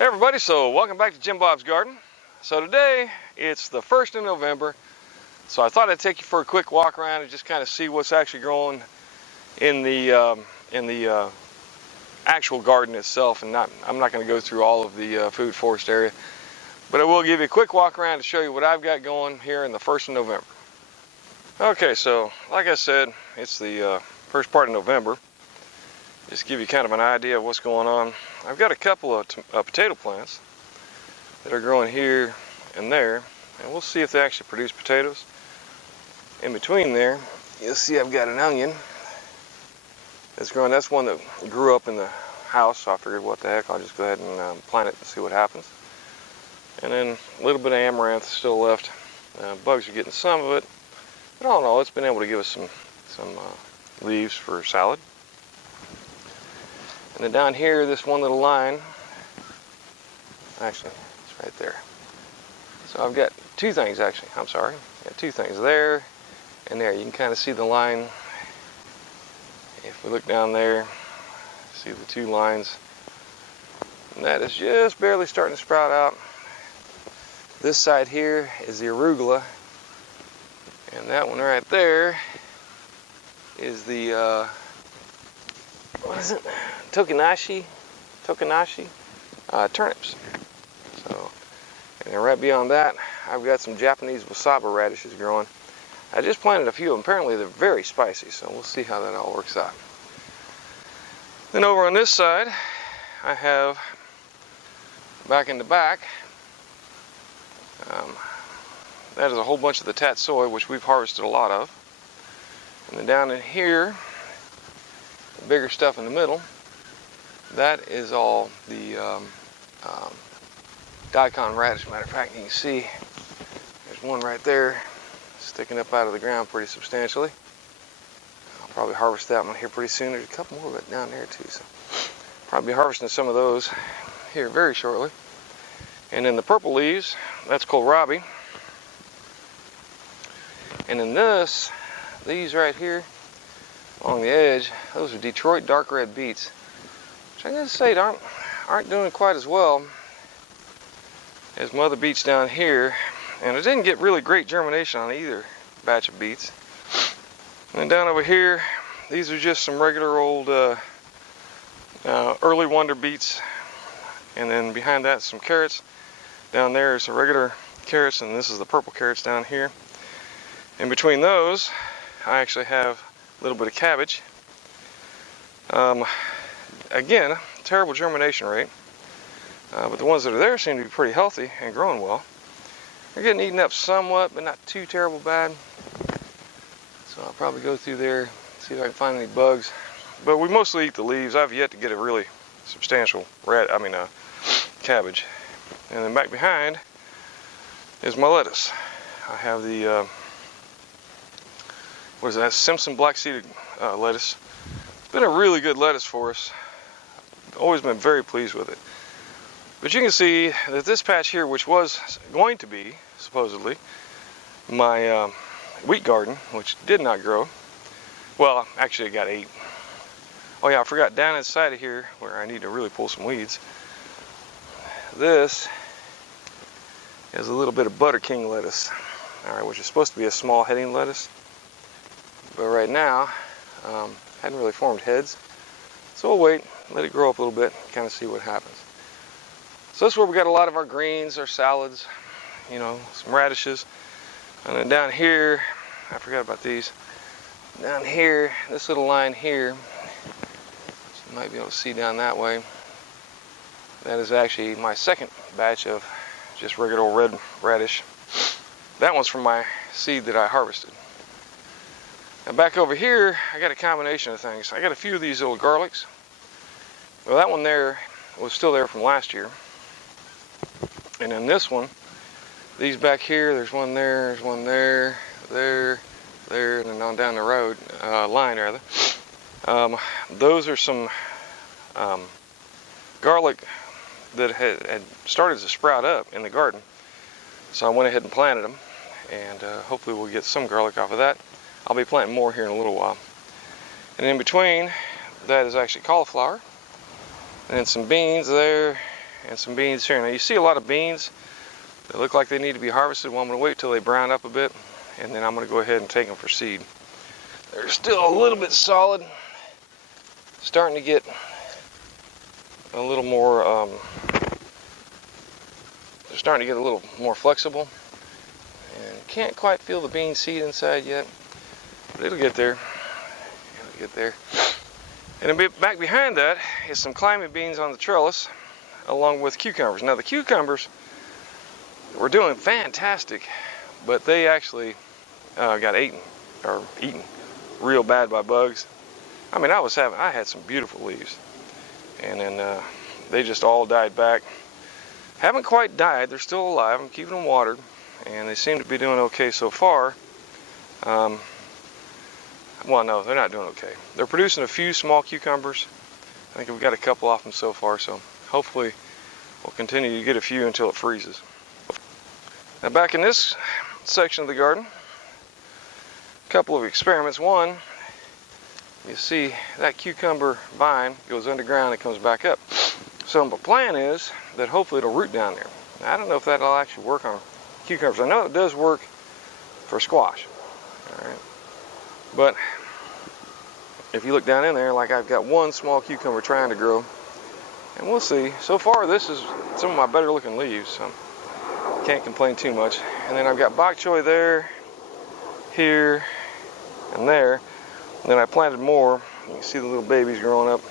Hey everybody, so welcome back to Jim Bob's Garden. So today it's the 1st of November, so I thought I'd take you for a quick walk around and just kind of see what's actually growing in the actual garden itself. And I'm not going to go through all of the food forest area, but I will give you a quick walk around to show you what I've got going here in the 1st of November. Okay, so like I said, it's the first part of November. Just to give you kind of an idea of what's going on. I've got a couple of potato plants that are growing here and there, and we'll see if they actually produce potatoes. In between there, you'll see I've got an onion that's growing. That's one that grew up in the house, so I figured what the heck, I'll just go ahead and plant it and see what happens. And then a little bit of amaranth still left. Bugs are getting some of it, but all in all, it's been able to give us some leaves for salad. And then down here, this one little line, actually, it's right there. So I've got two things actually, I'm sorry. Got two things there and there. You can kind of see the line. If we look down there, see the two lines. And that is just barely starting to sprout out. This side here is the arugula. And that one right there is the, what is it? Tokinashi turnips. So, and then right beyond that, I've got some Japanese wasabi radishes growing. I just planted a few of them. Apparently they're very spicy, so we'll see how that all works out. Then over on this side, I have back in the back, that is a whole bunch of the tatsoi, which we've harvested a lot of. And then down in here, the bigger stuff in the middle, that is all the daikon radish. Matter of fact, you can see there's one right there sticking up out of the ground pretty substantially. I'll probably harvest that one here pretty soon. There's a couple more of it down there too, so probably harvesting some of those here very shortly. And then the purple leaves, that's kohlrabi. And then these right here along the edge, those are Detroit dark red beets, which I'm going to say aren't doing quite as well as my other beets down here. And I didn't get really great germination on either batch of beets. And then down over here, these are just some regular old early wonder beets. And then behind that, some carrots. Down there is some regular carrots, and this is the purple carrots down here. In between those, I actually have a little bit of cabbage. Again, terrible germination rate, but the ones that are there seem to be pretty healthy and growing well. They're getting eaten up somewhat, but not too terrible bad. So I'll probably go through there, see if I can find any bugs. But we mostly eat the leaves. I've yet to get a really substantial cabbage. And then back behind is my lettuce. I have the what is that? Simpson black-seeded lettuce. It's been a really good lettuce for us. Always been very pleased with it. But you can see that this patch here, which was going to be, supposedly, my wheat garden, which did not grow. Well, actually I got 8. Oh yeah, I forgot down inside of here, where I need to really pull some weeds. This is a little bit of Butter King lettuce. Alright, which is supposed to be a small heading lettuce. But right now, hadn't really formed heads. So we'll wait, let it grow up a little bit, kind of see what happens. So this is where we got a lot of our greens, our salads, you know, some radishes. And then down here, I forgot about these. Down here, this little line here, you might be able to see down that way. That is actually my second batch of just regular old red radish. That one's from my seed that I harvested. Now back over here, I got a combination of things. I got a few of these little garlics. Well, that one there was still there from last year. And then this one, these back here, there's one there, there's one there, there, and then on down the road, line rather. Those are some garlic that had started to sprout up in the garden. So I went ahead and planted them, and hopefully we'll get some garlic off of that. I'll be planting more here in a little while. And in between, that is actually cauliflower. And then some beans there, and some beans here. Now you see a lot of beans that look like they need to be harvested. Well, I'm going to wait till they brown up a bit, and then I'm going to go ahead and take them for seed. They're still a little bit solid, starting to get a little more, they're starting to get a little more flexible, and can't quite feel the bean seed inside yet, but it'll get there. It'll get there. And a bit back behind that is some climbing beans on the trellis, along with cucumbers. Now the cucumbers were doing fantastic, but they actually got eaten real bad by bugs. I mean, I had some beautiful leaves, and then they just all died back. Haven't quite died, they're still alive. I'm keeping them watered, and they seem to be doing okay so far. Well, no, they're not doing okay. They're producing a few small cucumbers. I think we've got a couple off them so far, so hopefully we'll continue to get a few until it freezes. Now back in this section of the garden, a couple of experiments. One, you see that cucumber vine goes underground and comes back up. So my plan is that hopefully it'll root down there. Now, I don't know if that'll actually work on cucumbers. I know it does work for squash. All right. But if you look down in there, like I've got one small cucumber trying to grow, and we'll see. So far, this is some of my better looking leaves, so can't complain too much. And then I've got bok choy there, here, and there. And then I planted more. You can see the little babies growing up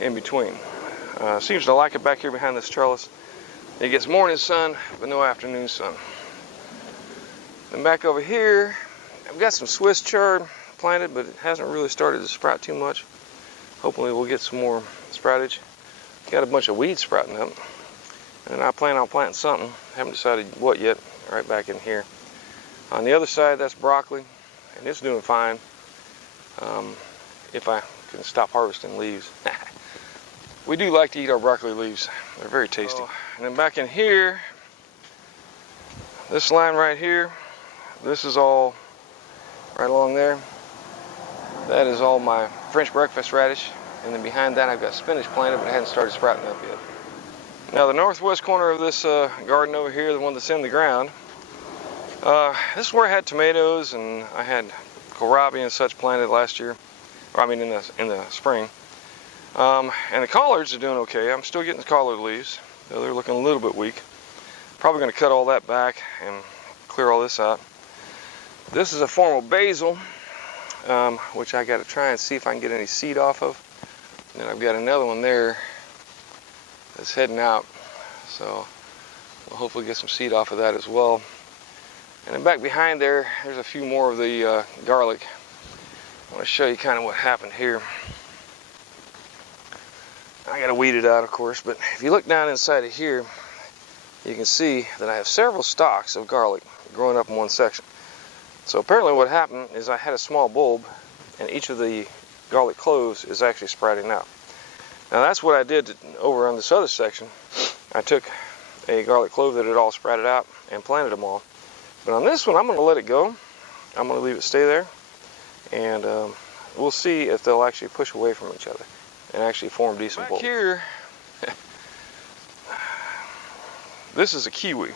in between. Seems to like it back here behind this trellis. It gets morning sun, but no afternoon sun. Then back over here, I've got some Swiss chard planted, but it hasn't really started to sprout too much. Hopefully we'll get some more sproutage. Got a bunch of weeds sprouting up, and I plan on planting something. Haven't decided what yet. Right back in here. On the other side, that's broccoli, and it's doing fine. If I can stop harvesting leaves. We do like to eat our broccoli leaves. They're very tasty. And then back in here, this line right here, this is all right along there. That is all my French breakfast radish. And then behind that I've got spinach planted, but it hasn't started sprouting up yet. Now the northwest corner of this garden over here, the one that's in the ground, this is where I had tomatoes, and I had kohlrabi and such planted last year. Or I mean in the spring. And the collards are doing okay. I'm still getting the collard leaves, though they're looking a little bit weak. Probably going to cut all that back and clear all this out. This is a form of basil, which I got to try and see if I can get any seed off of. And then I've got another one there that's heading out, so we'll hopefully get some seed off of that as well. And then back behind there, there's a few more of the garlic. I want to show you kind of what happened here. I got to weed it out, of course, but if you look down inside of here, you can see that I have several stalks of garlic growing up in one section. So apparently what happened is I had a small bulb, and each of the garlic cloves is actually sprouting out. Now that's what I did over on this other section. I took a garlic clove that had all sprouted out and planted them all. But on this one, I'm going to let it go. I'm going to leave it stay there, and we'll see if they'll actually push away from each other and actually form decent bulbs. Back here, this is a kiwi.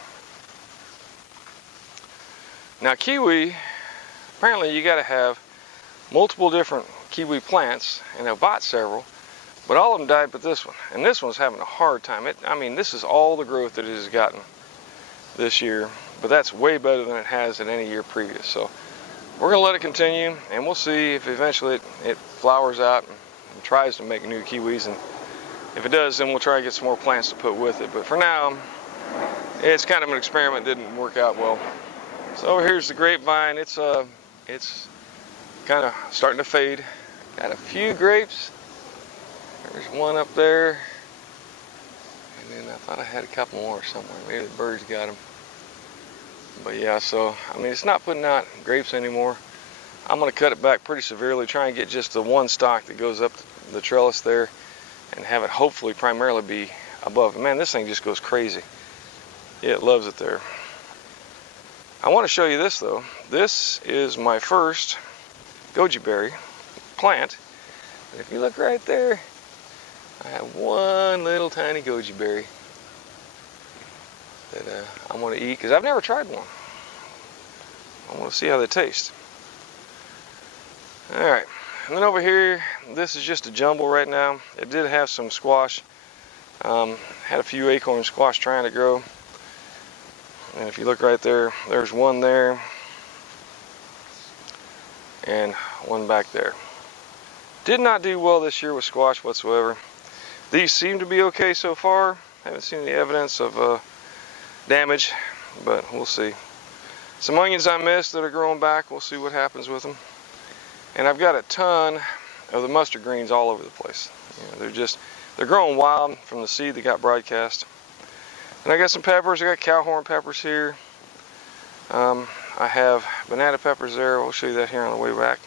Now kiwi, apparently you got to have multiple different kiwi plants, and I bought several, but all of them died but this one. And this one's having a hard time. I mean, this is all the growth that it has gotten this year, but that's way better than it has in any year previous. So we're going to let it continue, and we'll see if eventually it flowers out and tries to make new kiwis. And if it does, then we'll try to get some more plants to put with it. But for now, it's kind of an experiment. Didn't work out well. So here's the grapevine. It's kind of starting to fade. Got a few grapes. There's one up there, and then I thought I had a couple more somewhere. Maybe the birds got them. But yeah, so I mean, it's not putting out grapes anymore. I'm going to cut it back pretty severely, try and get just the one stalk that goes up the trellis there, and have it hopefully primarily be above. Man, this thing just goes crazy. It loves it there. I want to show you this though. This is my first goji berry plant. And if you look right there, I have one little tiny goji berry that I'm going to eat because I've never tried one. I want to see how they taste. Alright, and then over here, this is just a jumble right now. It did have some squash. Had a few acorn squash trying to grow. And if you look right there, there's one there. And one back there. Did not do well this year with squash whatsoever. These seem to be okay so far. Haven't seen any evidence of damage, but we'll see. Some onions I missed that are growing back. We'll see what happens with them. And I've got a ton of the mustard greens all over the place. You know, they're growing wild from the seed that got broadcast. And I got some peppers. I got cowhorn peppers here. I have banana peppers there. I'll show you that here on the way back.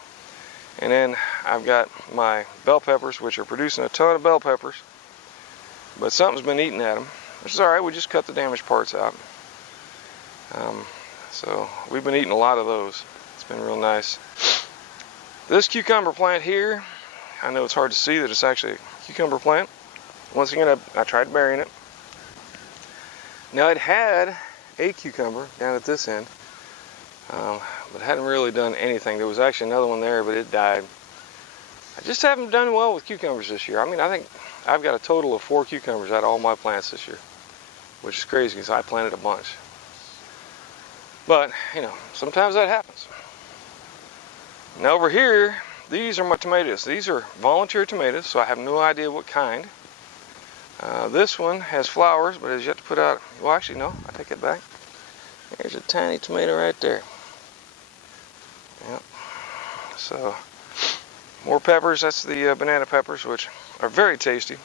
And then I've got my bell peppers, which are producing a ton of bell peppers. But something's been eating at them, which is alright. We just cut the damaged parts out. So we've been eating a lot of those. It's been real nice. This cucumber plant here, I know it's hard to see that it's actually a cucumber plant. Once again, I tried burying it. Now it had a cucumber down at this end, but hadn't really done anything. There was actually another one there, but it died. I just haven't done well with cucumbers this year. I mean, I think I've got a total of 4 cucumbers out of all my plants this year, which is crazy because I planted a bunch. But, you know, sometimes that happens. Now over here, these are my tomatoes. These are volunteer tomatoes, so I have no idea what kind. This one has flowers, but has yet to put out. Well, actually, no, I take it back. There's a tiny tomato right there. Yep. So, more peppers. That's the banana peppers, which are very tasty.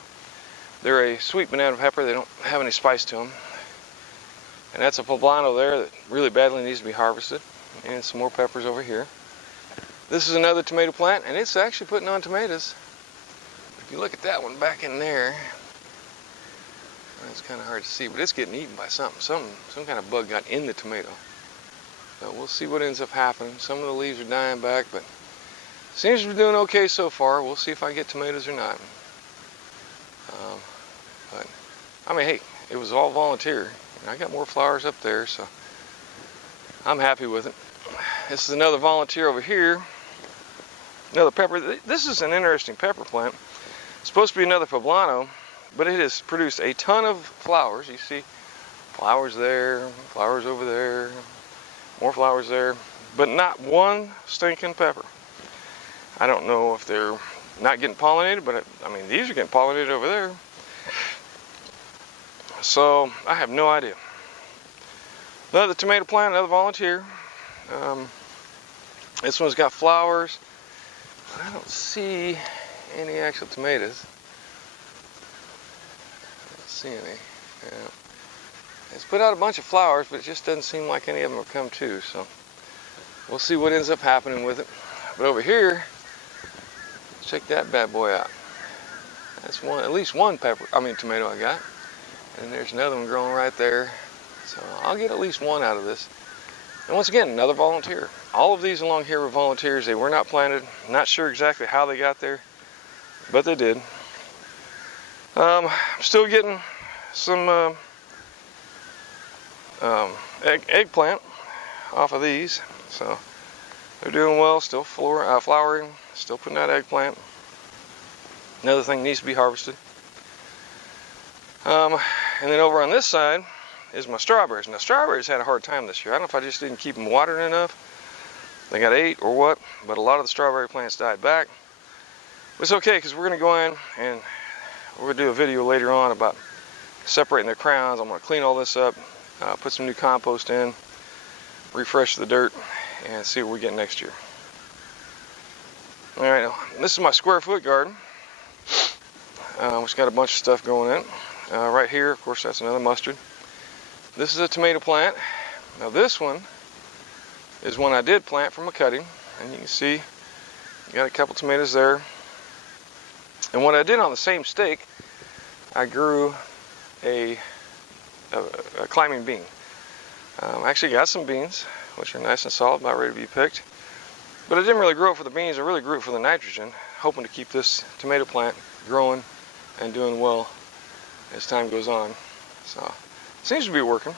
They're a sweet banana pepper. They don't have any spice to them. And that's a poblano there that really badly needs to be harvested. And some more peppers over here. This is another tomato plant, and it's actually putting on tomatoes. If you look at that one back in there, it's kind of hard to see, but it's getting eaten by something. Some kind of bug got in the tomato. So we'll see what ends up happening. Some of the leaves are dying back, but seems to be doing okay so far. We'll see if I get tomatoes or not. But I mean, hey, it was all volunteer. And I got more flowers up there, so I'm happy with it. This is another volunteer over here. Another pepper. This is an interesting pepper plant. It's supposed to be another poblano, but it has produced a ton of flowers. You see flowers there, flowers over there, more flowers there, but not one stinking pepper. I don't know if they're not getting pollinated, but I mean, these are getting pollinated over there. So I have no idea. Another tomato plant, another volunteer. This one's got flowers, but I don't see any actual tomatoes. I don't see any. Yeah. It's put out a bunch of flowers, but it just doesn't seem like any of them have come to. So we'll see what ends up happening with it. But over here, check that bad boy out. That's one, at least one tomato I got. And there's another one growing right there. So I'll get at least one out of this. And once again, another volunteer. All of these along here were volunteers. They were not planted. Not sure exactly how they got there, but they did. I'm still getting some eggplant off of these. So they're doing well, still flowering, still putting out eggplant. Another thing needs to be harvested. And then over on this side is my strawberries. Now strawberries had a hard time this year. I don't know if I just didn't keep them watered enough. They got ate or what, but a lot of the strawberry plants died back. But it's okay because we're going to go in and we're going to do a video later on about separating their crowns. I'm going to clean all this up, put some new compost in, refresh the dirt, and see what we get next year. Alright, this is my square foot garden. It's got a bunch of stuff going in. Right here, of course, that's another mustard. This is a tomato plant. Now this one is one I did plant from a cutting, and you can see got a couple tomatoes there. And what I did on the same stake, I grew a climbing bean. I actually got some beans, which are nice and solid, about ready to be picked. But I didn't really grow it for the beans, I really grew it for the nitrogen, hoping to keep this tomato plant growing and doing well as time goes on. So seems to be working.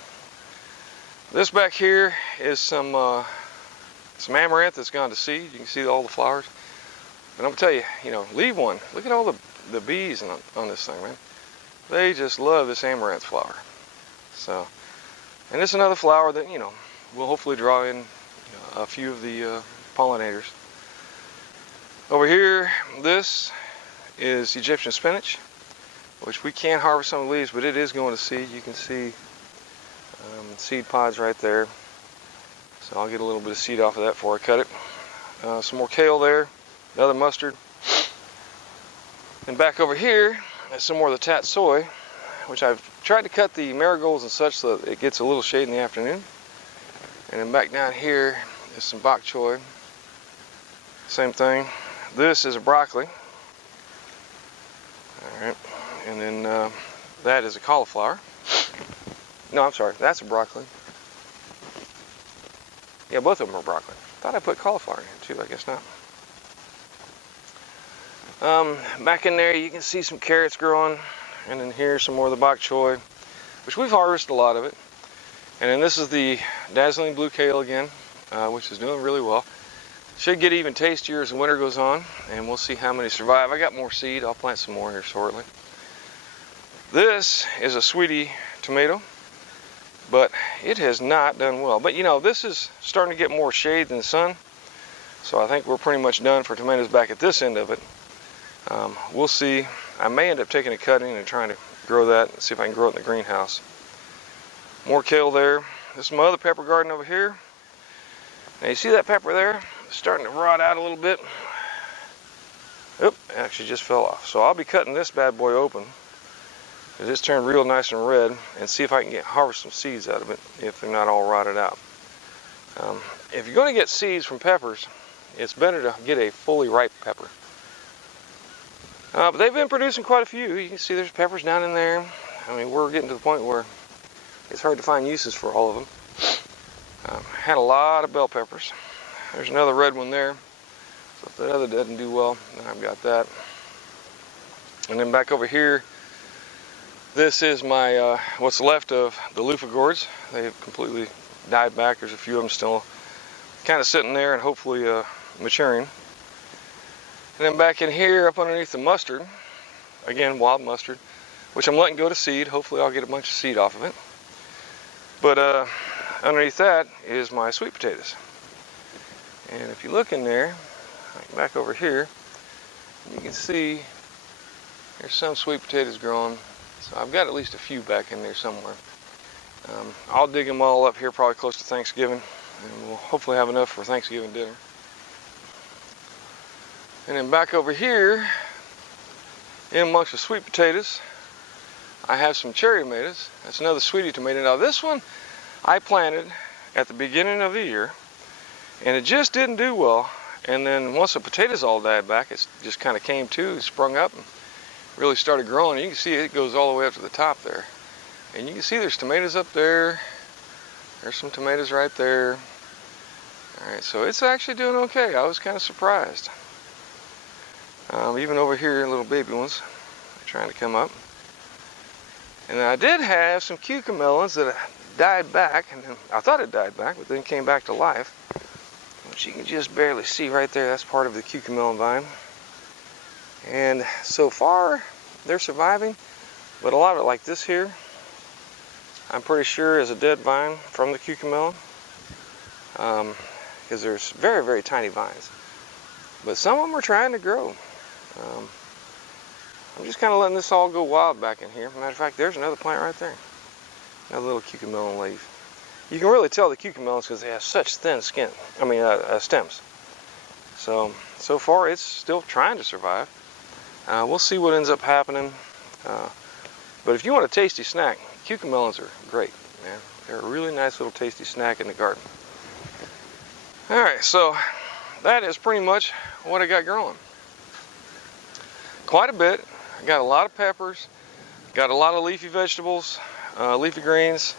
This back here is some amaranth that's gone to seed. You can see all the flowers. But I'm gonna tell you, leave one. Look at all the bees on this thing, man. They just love this amaranth flower. So, and it's another flower that will hopefully draw in a few of the pollinators. Over here, this is Egyptian spinach, which we can harvest some of the leaves, but it is going to seed. You can see seed pods right there. So I'll get a little bit of seed off of that before I cut it. Some more kale there, another mustard. And back over here is some more of the tat soy, which I've tried to cut the marigolds and such so that it gets a little shade in the afternoon. And then back down here is some bok choy. Same thing. This is a broccoli. Alright. And then that is a cauliflower. No, I'm sorry. That's a broccoli. Yeah, both of them are broccoli. Thought I put cauliflower in here too. I guess not. Back in there you can see some carrots growing. And then here's some more of the bok choy, which we've harvested a lot of it. And then this is the Dazzling blue kale again, which is doing really well. Should get even tastier as the winter goes on, and we'll see how many survive. I got more seed. I'll plant some more here shortly. This is a sweetie tomato, but it has not done well. But this is starting to get more shade than sun, so I think we're pretty much done for tomatoes back at this end of it. We'll see. I may end up taking a cutting and trying to grow that and see if I can grow it in the greenhouse. More kale there. This is my other pepper garden over here. Now you see that pepper there? It's starting to rot out a little bit. Oop, it actually just fell off. So I'll be cutting this bad boy open, because it's turned real nice and red, and see if I can harvest some seeds out of it if they're not all rotted out. If you're going to get seeds from peppers, it's better to get a fully ripe pepper. But they've been producing quite a few. You can see there's peppers down in there. I mean, we're getting to the point where it's hard to find uses for all of them. Had a lot of bell peppers. There's another red one there. So if that other doesn't do well, then I've got that. And then back over here, this is my what's left of the Leafy Greens. They've completely died back. There's a few of them still kind of sitting there and hopefully maturing. And then back in here, up underneath the mustard, again, wild mustard, which I'm letting go to seed. Hopefully I'll get a bunch of seed off of it. But underneath that is my sweet potatoes. And if you look in there, like back over here, you can see there's some sweet potatoes growing. So I've got at least a few back in there somewhere. I'll dig them all up here probably close to Thanksgiving, and we'll hopefully have enough for Thanksgiving dinner. And then back over here, in amongst the sweet potatoes, I have some cherry tomatoes. That's another sweetie tomato. Now this one I planted at the beginning of the year, and it just didn't do well. And then once the potatoes all died back, it just kind of came to, sprung up, and really started growing. You can see it goes all the way up to the top there. And you can see there's tomatoes up there. There's some tomatoes right there. All right, so it's actually doing okay. I was kind of surprised. Even over here, little baby ones, they're trying to come up. And then I did have some cucamelons that died back, and then I thought it died back, but then came back to life, which you can just barely see right there. That's part of the cucamelon vine. And so far, they're surviving, but a lot of it, like this here, I'm pretty sure is a dead vine from the cucamelon, because there's very, very tiny vines. But some of them are trying to grow. I'm just kind of letting this all go wild back in here. Matter of fact, there's another plant right there. Another little cucamelon leaf. You can really tell the cucamelons because they have such thin stems. So far it's still trying to survive. We'll see what ends up happening. But if you want a tasty snack, cucamelons are great, man. They're a really nice little tasty snack in the garden. All right, so that is pretty much what I got growing. Quite a bit. I got a lot of peppers, got a lot of leafy vegetables, leafy greens.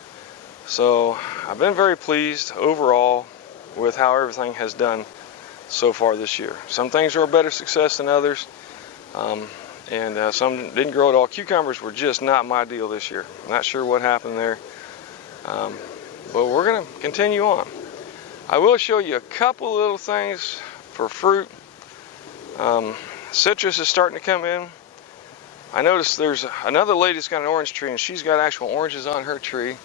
So I've been very pleased overall with how everything has done so far this year. Some things are a better success than others. and some didn't grow at all. Cucumbers were just not my deal this year. Not sure what happened there, but we're going to continue on. I will show you a couple little things for fruit. Citrus is starting to come in. I noticed there's another lady that's got an orange tree, and she's got actual oranges on her tree.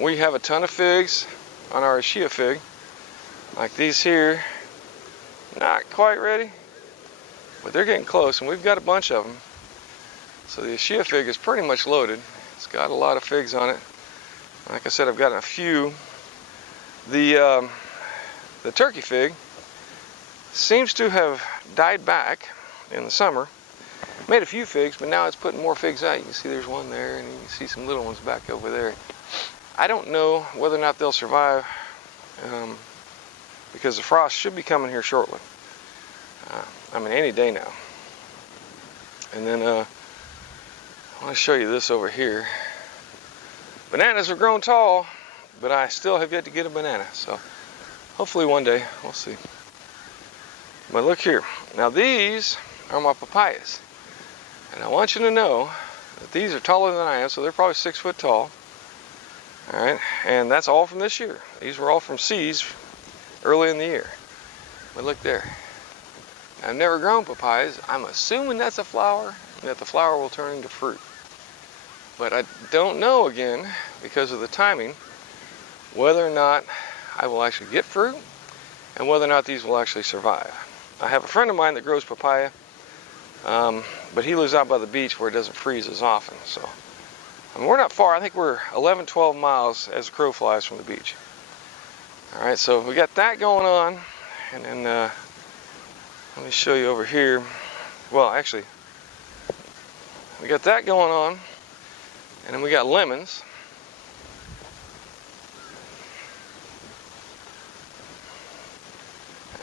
We have a ton of figs on our Ashia fig, like these here. Not quite ready, but they're getting close, and we've got a bunch of them. So the Ashia fig is pretty much loaded. It's got a lot of figs on it. Like I said, I've got a few. The turkey fig seems to have died back in the summer. Made a few figs, but now it's putting more figs out. You can see there's one there, and you can see some little ones back over there. I don't know whether or not they'll survive, because the frost should be coming here shortly. I mean, any day now. And then I want to show you this over here. Bananas are grown tall, but I still have yet to get a banana. So hopefully one day, we'll see. But look here. Now these are my papayas. And I want you to know that these are taller than I am, so they're probably 6 foot tall. All right, and that's all from this year. These were all from seeds early in the year. But look there. I've never grown papayas. I'm assuming that's a flower, and that the flower will turn into fruit. But I don't know, again, because of the timing, whether or not I will actually get fruit and whether or not these will actually survive. I have a friend of mine that grows papaya, but he lives out by the beach where it doesn't freeze as often. So I mean, we're not far. I think we're 11, 12 miles as the crow flies from the beach. All right, so we got that going on. And then let me show you over here. Well, actually, we got that going on. And then we got lemons.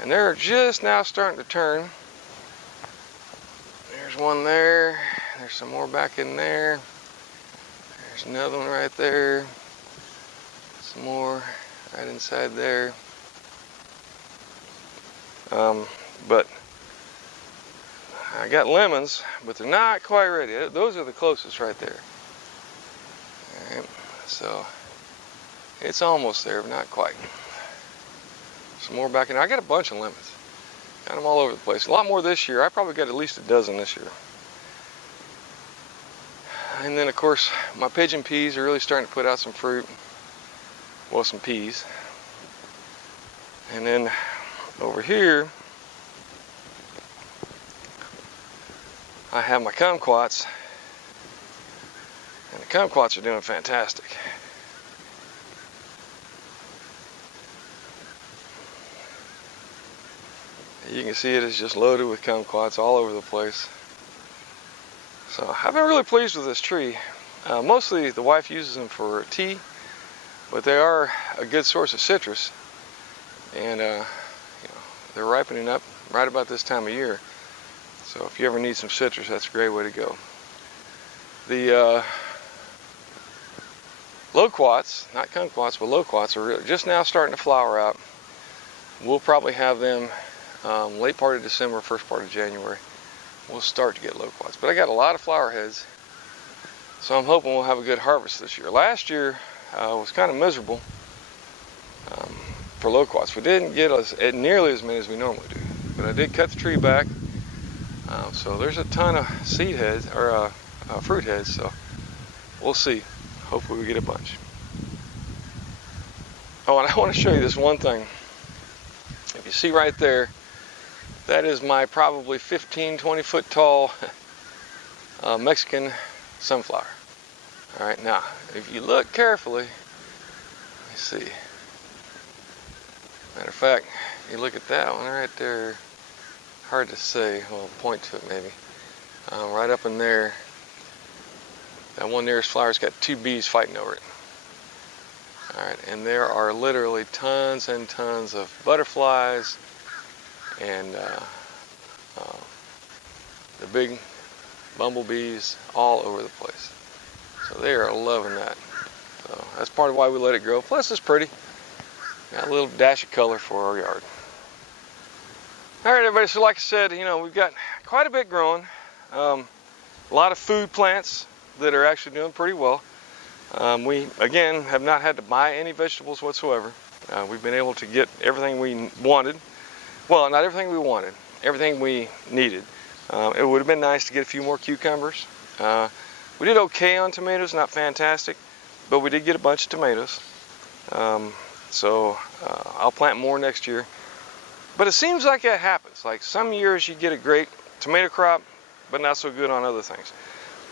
And they're just now starting to turn. There's one there. There's some more back in there. There's another one right there. Some more right inside there. But I got lemons, but they're not quite ready. Those are the closest right there. All right, so it's almost there, but not quite. Some more back in there. I got a bunch of lemons. Got them all over the place. A lot more this year. I probably got at least a dozen this year. And then, of course, my pigeon peas are really starting to put out some fruit. Well, some peas. And then over here, I have my kumquats. And the kumquats are doing fantastic. You can see it is just loaded with kumquats all over the place. So I've been really pleased with this tree. Mostly the wife uses them for tea, but they are a good source of citrus. And you know, they're ripening up right about this time of year. So if you ever need some citrus, that's a great way to go. The loquats, not kumquats, but loquats are just now starting to flower out. We'll probably have them late part of December, first part of January. We'll start to get loquats. But I got a lot of flower heads, so I'm hoping we'll have a good harvest this year. Last year was kind of miserable for loquats. We didn't get nearly as many as we normally do, but I did cut the tree back. So there's a ton of seed heads, or fruit heads, so we'll see. Hopefully we get a bunch. Oh, and I want to show you this one thing. If you see right there, that is my probably 15, 20 foot tall Mexican sunflower. All right, now, if you look carefully, you see. Matter of fact, you look at that one right there, hard to say, well, point to it maybe. Right up in there, that one nearest flower's got 2 bees fighting over it. All right, and there are literally tons and tons of butterflies and the big bumblebees all over the place. So they are loving that. So that's part of why we let it grow. Plus it's pretty. Got a little dash of color for our yard. All right, everybody, so like I said, we've got quite a bit growing. A lot of food plants that are actually doing pretty well. We, again, have not had to buy any vegetables whatsoever. We've been able to get everything we wanted. Well, not everything we wanted, everything we needed. It would have been nice to get a few more cucumbers. We did okay on tomatoes, not fantastic, but we did get a bunch of tomatoes. So I'll plant more next year. But it seems like that happens. Like some years you get a great tomato crop, but not so good on other things.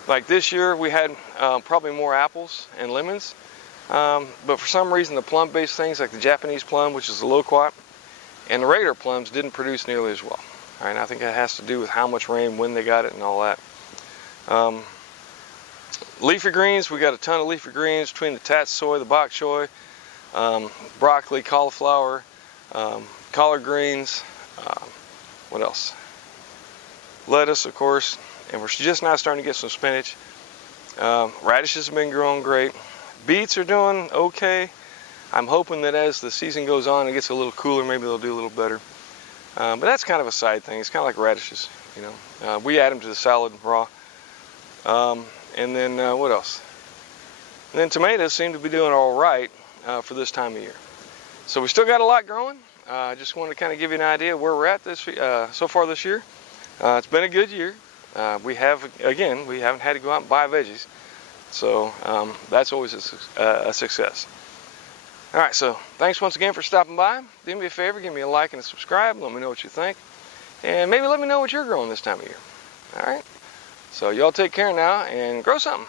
Like this year we had probably more apples and lemons, but for some reason the plum-based things like the Japanese plum, which is the loquat, and the regular plums didn't produce nearly as well. All right, I think that has to do with how much rain, when they got it, and all that. Leafy greens, we got a ton of leafy greens between the tatsoi, the bok choy, broccoli, cauliflower, collard greens, what else? Lettuce, of course, and we're just now starting to get some spinach. Radishes have been growing great. Beets are doing okay. I'm hoping that as the season goes on, it gets a little cooler, maybe they'll do a little better. But that's kind of a side thing. It's kind of like radishes, we add them to the salad raw. And then what else? And then tomatoes seem to be doing all right for this time of year. So we still got a lot growing. I just wanted to kind of give you an idea of where we're at so far this year. It's been a good year. We haven't had to go out and buy veggies. So that's always a success. All right, so thanks once again for stopping by. Do me a favor, give me a like and a subscribe. Let me know what you think. And maybe let me know what you're growing this time of year. All right? So y'all take care now and grow something.